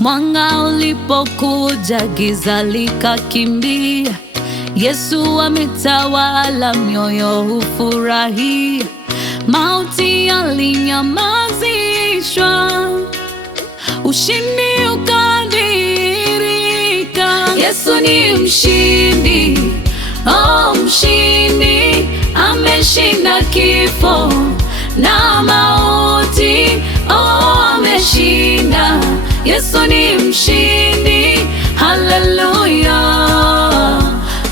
Mwanga ulipokuja giza likakimbia, Yesu ametawala, mioyo hufurahia. Mauti yalinyamazishwa, ushindi ukadirika. Yesu ni mshindi, oh mshindi, ameshinda kifo na mauti, oh ameshinda. Yesu ni mshindi, haleluya,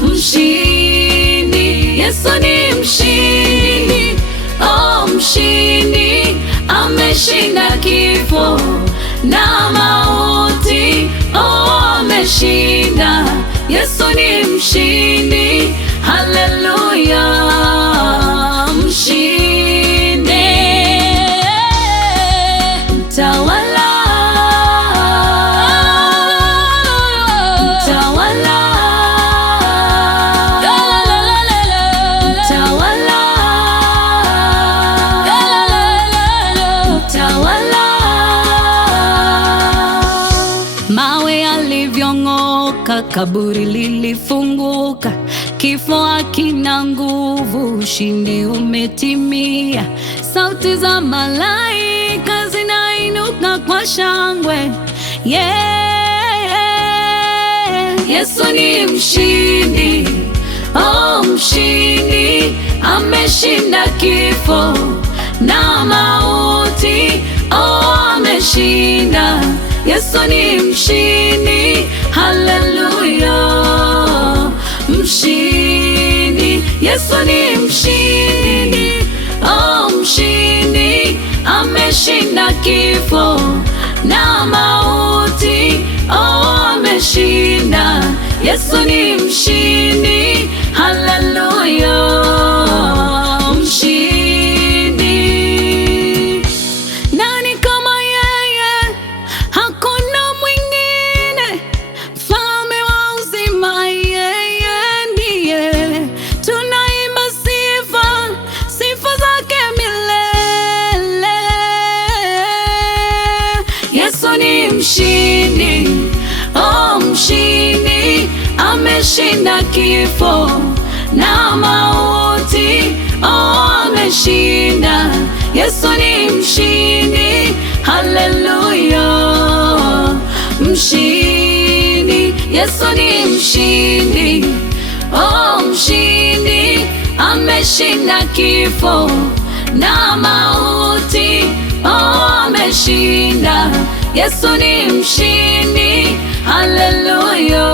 mshindi. Yesu ni mshindi, oh mshindi, ameshinda kifo na mauti, oh ameshinda. Yesu ni mshindi, haleluya, mshindi. Mtawala, mawe yalivyong'oka, kaburi lilifunguka, kifo hakina nguvu, ushindi umetimia. Sauti za malaika zinainuka kwa shangwe, Yesu ni mshindi, oh mshindi, ameshinda kifo na mauti, oh ameshinda. Yesu ni mshindi, haleluya, mshindi. Yesu ni mshindi, oh mshindi, ameshinda kifo na mauti, oh ameshinda. Yesu ni mshindi, haleluya, mshindi. Nani kama yeye? Hakuna mwingine, mfalme wa uzima, yeye ndiye tunaimba sifa, sifa zake milele. Yesu ni mshindi, oh mshindi, ameshinda kifo na mauti, oh ameshinda. Yesu ni mshindi, haleluya, mshindi. Yesu ni mshindi, oh mshindi, ameshinda kifo na mauti, oh ameshinda. Yesu ni mshindi, haleluya.